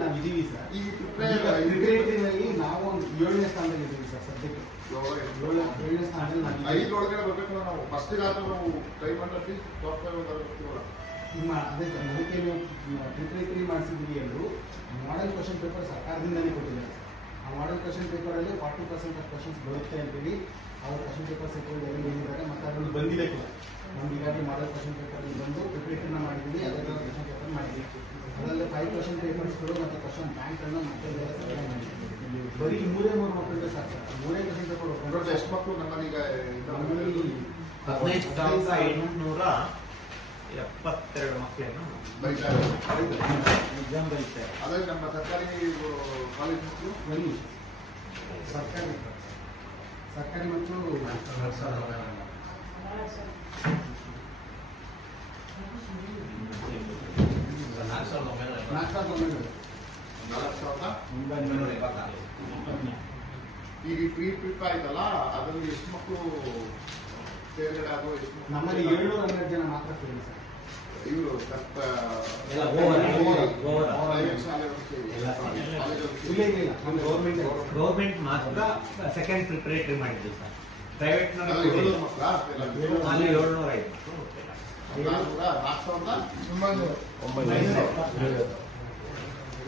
ನಾವಿದ್ದೀವಿ ಸರ್. ಈ ಪ್ರಿಪರೇಟರಿನಲ್ಲಿ ನಾವು ಒಂದು 7ನೇ ಸ್ಥಾನದಲ್ಲಿ ಇದ್ದೀವಿ ಸರ್ ಸದ್ಯಕ್ಕೆ. 7ನೇ ಸ್ಥಾನದಲ್ಲಿ 5 ಒಳಗಡೆ ಬರಬೇಕು. ನಾವು ಫಸ್ಟ್ ನಾವು ಟ್ರೈ ಮಾಡಿ ಟಾಪ್ 5 ಅದೇ ಸರ್. ಅದಕ್ಕೆ ನೀವು ಪ್ರಿಪರೇಟರಿ ಮಾಡಿಸಿದ್ವಿ ಎಲ್ಲರೂ ಮಾಡೆಲ್ ಕ್ವಶನ್ ಪೇಪರ್ ಸರ್ಕಾರದಿಂದಲೇ ಕೊಟ್ಟಿದ್ದಾರೆ. ಆ ಮಾಡೆಲ್ ಕ್ವಶನ್ ಪೇಪರಲ್ಲಿ 40% ಆಫ್ ಕ್ವಶನ್ಸ್ ಬರುತ್ತೆ ಅಂತೇಳಿ ಅವ್ರ ಕ್ವಶನ್ ಪೇಪರ್ ಸೆಕ್ಟರ್ ಹೇಳಿದ್ದಾರೆ. ಮತ್ತು ಅದರಲ್ಲಿ ಬಂದಿದೆ ಕೂಡ. ನಮ್ಗೆ ಈಗಾಗಲೇ ಮಾಡೆಲ್ ಕ್ವಶನ್ ಪೇಪರ್ ಬಂದು ಪ್ರಿಪರೇಟರಿನ ಮಾಡಿದ್ದೀವಿ. ಅದರಲ್ಲಿ ಕ್ವಶನ್ ಪೇಪರ್ ಮಾಡಿದ್ದೀವಿ. ಅದರಲ್ಲಿ 5 ಕ್ವಶನ್ ಪೇಪರ್ಸ್ಗಳು ಮತ್ತು ಕ್ವಶನ್ ಬ್ಯಾಂಕನ್ನು ಮತ್ತೆ ಸರಿಯಾಗಿ ಮಾಡಿದ್ದೀವಿ. ಬರೀ 3 ಮಕ್ಕಳಿಗೆ ಸಾಕು ಸರ್. 3 ಕ್ವಶನ್ ಪೇಪರ್ ಒಬ್ಬರು ಎಷ್ಟು ಮಕ್ಕಳು ನಮ್ಮಲ್ಲಿ ಈಗ ನಮ್ಮಲ್ಲಿ 15,872 ಮಕ್ಕಳೇನು ಎಕ್ಸಾಮ್ ಬರೀತಾರೆ. ಅದೇ ನಮ್ಮ ಸರ್ಕಾರಿ ಕಾಲೇಜ್ ಮಕ್ಕಳು ಬನ್ನಿ. ಸರ್ಕಾರಿ ಮಕ್ಕಳು 4,974. ಈಗ ಪ್ರೀಪ್ ಆಯ್ತಲ್ಲ, ಅದರಲ್ಲಿ ಎಷ್ಟು ಮಕ್ಕಳು ಸೇರ್ಗಡೆ ಆಗೋ? ನಮ್ಮಲ್ಲಿ 712 ಜನ ಮಾತ್ರ ಸೇರಿ ಸರ್. ಇವರು ಗೌರ್ಮೆಂಟ್ ಮಾತ್ರ ಸೆಕೆಂಡ್ ಪ್ರಿಪರೇಟರಿ ಮಾಡಿದ್ದು ಸರ್. ಪ್ರೈವೇಟ್ ಅಲ್ಲಿ 705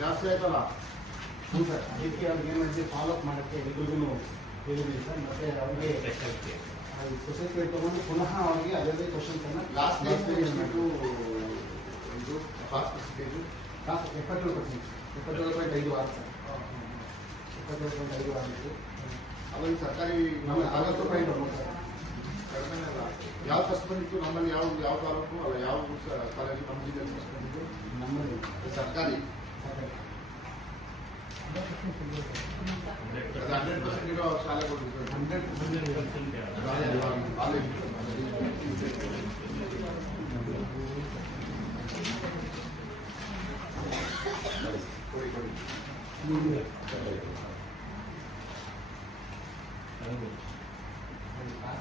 ಜಾಸ್ತಿ ಆಯ್ತಲ್ಲ. ಹ್ಞೂ ಸರ್. ಅದಕ್ಕೆ ಅವ್ರಿಗೆ ಏನು ಮಾಡಿಸಿ ಫಾಲೋ ಅಪ್ ಮಾಡೋಕ್ಕೆ ಎಲ್ರಿಗೂ ಹೇಳಿದ್ವಿ ಸರ್. ಮತ್ತೆ ಅವ್ರಿಗೆ ಸೊಸೈಟಿ ತಗೊಂಡು ಪುನಃ ಅವ್ರಿಗೆ ಅದರದೇ ಕ್ವಶನ್ಸ್ ಅನ್ನ ಲಾಸ್ಟ್ ಟೈಮ್ ಎಷ್ಟು ಇದು ಫಾಸ್ಟ್ ಪರ್ಸೆಂಟೇಜು 77.56 ಸರ್. 77.56 ಆಗಿತ್ತು. ಅವಾಗ ಸರ್ಕಾರಿ ನಮ್ಮ 60.9 ಸರ್. ಕಡಿಮೆ ಅಲ್ಲ. ಯಾವ ಫಸ್ಟ್ ಬಂದಿತ್ತು ನಮ್ಮಲ್ಲಿ? ಯಾವ ತಾಲೂಕು ಅಲ್ಲ ಯಾವ ಕಾಲೇಜು ನಮ್ಮ ಜಿಲ್ಲೆಯಲ್ಲಿ ಫಸ್ಟ್ ಬಂದಿತ್ತು? ನಮ್ಮಲ್ಲಿ ಸರ್ಕಾರಿ 100% ಇರೋ ಶಾಲೆಗಳು 100% ಕಾಲೇಜ್.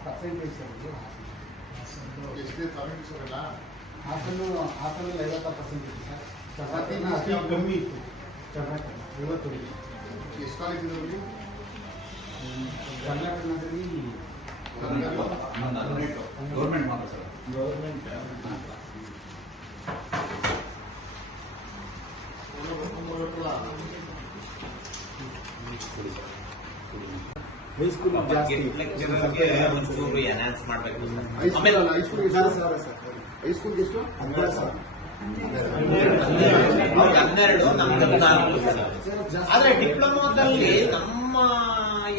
Percentage sir. ಎಷ್ಟೇ 77 ಹಾಸನಲ್ಲಿ 50% ಸರ್. ಚಪಾತಿನ ಅತಿ ಕಮ್ಮಿ ಇತ್ತು. ಚಪಾತಿ 50. ಎಷ್ಟು ಕಾಲೇಜ್ ಇರೋದು ಕರ್ನಾಟಕದಲ್ಲಿ? ಗೌರ್ಮೆಂಟ್ ಮಾತ್ರ ಸರ್. ಗೌರ್ಮೆಂಟ್ ಹೈಸ್ಕೂಲ್ ಜಾಸ್ತಿ ಒಂಚೂರು ಎನ್ಹಾನ್ಸ್ ಮಾಡಬೇಕು. ಹೈಸ್ಕೂಲ್ ಹೈಸ್ಕೂಲ್ಗೆ ಎಷ್ಟು? 12,000. 12 ನಮ್ಗೆ 14. ಆದ್ರೆ ಡಿಪ್ಲೊಮಾದಲ್ಲಿ ನಮ್ಮ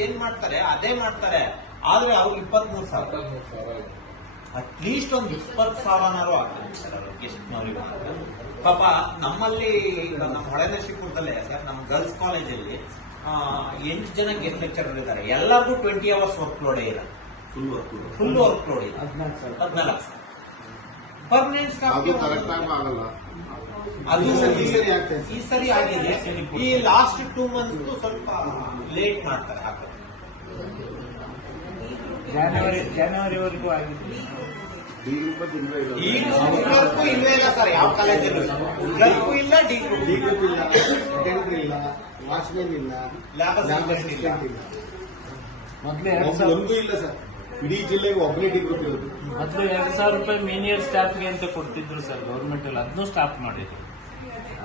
ಏನ್ ಮಾಡ್ತಾರೆ ಅದೇ ಮಾಡ್ತಾರೆ. ಆದ್ರೆ ಅವ್ರಿಗೆ 23,000. ಅಟ್ಲೀಸ್ಟ್ ಒಂದು 20,000 ಆಗ್ತದೆ ಸರ್ ಅವ್ರಿಗೆ. ಎಷ್ಟುನವ್ರಿಗೆ ಮಾತ್ರ ಪಾಪ. ನಮ್ಮಲ್ಲಿ ನಮ್ಮ ಹೊಳೆನರಸೀಪುರದಲ್ಲೇ ಸರ್, ನಮ್ಮ ಗರ್ಲ್ಸ್ ಕಾಲೇಜಲ್ಲಿ 8 ಜನ ಗೆಸ್ಟ್ ಲೆಕ್ಚರರ್ ಇದ್ದಾರೆ. ಎಲ್ಲರಿಗೂ 20 hours ವರ್ಕ್ ಲೋಡೇ ಇಲ್ಲ. ಫುಲ್ ವರ್ಕ್ ಲೋಡ್ ಇದೆ. 14,000 ಪರ್ಮನೆಂಟ್ ಸ್ಟಾಫ್ ಆಗಲ್ಲ. ಅದು ಈ ಸರಿ ಆಗಿದೆ. ಈ ಲಾಸ್ಟ್ 2 months ಸ್ವಲ್ಪ ಲೇಟ್ ಮಾಡ್ತಾರೆ ಹಾಕೋದು. ಜಾನ್ವರಿವರೆಗೂ ಆಗಿದೆ. ಈಗ ಕ್ಲರ್ಕು ಇಲ್ಲೇ ಇಲ್ಲ ಸರ್. ಯಾವ ಕಾಲೇಜಲ್ಲೂ ಕ್ಲರ್ಕು ಇಲ್ಲ, ಡಿ ಗ್ರೂಪ್ ಇಲ್ಲ, ಸೆಕೆಂಡ್ರಿ ಇಲ್ಲ, ವಾಚ್ಮೆನ್ ಇಲ್ಲ, ಲ್ಯಾಬ್ ಅಸಿಸ್ಟೆಂಟ್ ಇಲ್ಲ. ಮೊದಲು ಒಂದು ಇಲ್ಲ ಸರ್. ಇಡೀ ಜಿಲ್ಲೆಗೆ ಒಬ್ಬನೇ ಡಿ ಗ್ರೂಪ್ ಇರೋದು. ಮೊದಲು 2,000 ರೂಪಾಯಿ ಮೀನಿಯರ್ ಸ್ಟಾಫ್ಗೆ ಅಂತ ಕೊಡ್ತಿದ್ರು ಸರ್ ಗೌರ್ಮೆಂಟ್ ಅಲ್ಲಿ. ಅದನ್ನೂ ಸ್ಟಾಪ್ ಮಾಡಿದ್ರು.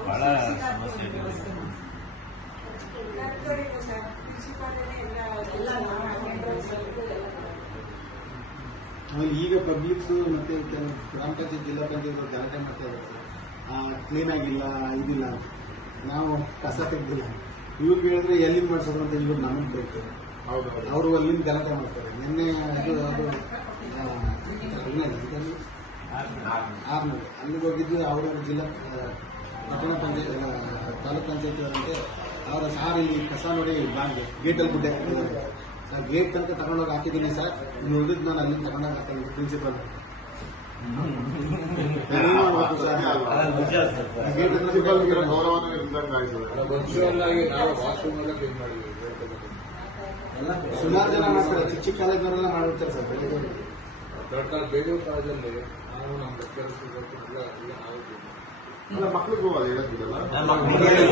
ಬಹಳ ಸಮಸ್ಯೆ ಇದೆ. ಆಮೇಲೆ ಈಗ ಪಬ್ಲಿಕ್ಸ್ ಮತ್ತೆ ಗ್ರಾಮ ಪಂಚಾಯತ್ ಜಿಲ್ಲಾ ಪಂಚಾಯತ್ ಗಲಾಟೆ ಮಾಡ್ತಾ ಇದ್ದಾರೆ. ಕ್ಲೀನ್ ಆಗಿಲ್ಲ, ಇದಿಲ್ಲ. ನಾವು ಕಸ ತೆಗ್ದಿಲ್ಲ. ಇವ್ರು ಹೇಳಿದ್ರೆ ಎಲ್ಲಿಂದ ಮಾಡಿಸೋದು ಅಂತ ಇವ್ರು ನಮಗೆ ಕೇಳ್ತಾರೆ. ಅವರು ಅಲ್ಲಿಂದ ಗಲಾಟೆ ಮಾಡ್ತಾರೆ. ನಿನ್ನೆ ಅದು 600 ಅಲ್ಲಿಗೆ ಹೋಗಿದ್ದು. ಅವರ ಜಿಲ್ಲಾ ಪಟ್ಟಣ ಪಂಚಾಯತ್ ತಾಲೂಕ್ ಪಂಚಾಯತ್ ಅವರಂತೆ ಅವರ ಸಾರ್ ಇಲ್ಲಿ ಕಸ ನೋಡಿ ಬಾಂಗ್ಗೆ ಗೇಟಲ್ಲಿ ಗುಡ್ಡೆ ಹಾಕಿದ್ದಾರೆ ಸರ್. ಗೇಟ್ ತನಕ ತಗೊಂಡೋಗಿ ಹಾಕಿದ್ದೀನಿ ಸರ್. ಇನ್ನು ಉಳಿದಿದ್ದು ನಾನು ಅಲ್ಲಿಂದ ತಗೊಂಡೋಗಿ ಹಾಕಿದ್ದೀನಿ ಪ್ರಿನ್ಸಿಪಲ್. ಗೌರವನ ಇದ್ದಂಗೆ ಆಯ್ತದೆ. ವರ್ಚುವಲ್ ನಾವು ವಾಶ್ರೂಮ್ ಎಲ್ಲ ಕ್ಲೀನ್ ಮಾಡಿದ್ವಿ. ಸುಮಾರು ಜನ ಮಾಡ್ತಾರೆ, ಚಿಕ್ಕ ಚಿಕ್ಕ ಕಾಲೇಜ್ನವರೆಲ್ಲ ಮಾಡಿರ್ತಾರೆ ಸರ್. ದೊಡ್ಡ ಬೇಲೂರು ಕಾಲೇಜಲ್ಲಿ ನಾವು ನಮ್ಮ ಲೆಕ್ಚರ್ಸ್ ಎಲ್ಲ ಮಕ್ಳಿಗೂ ಅದು ಹೇಳಕ್ಕಿದಲ್ಲ. ಮಕ್ಕಳಿಗೆ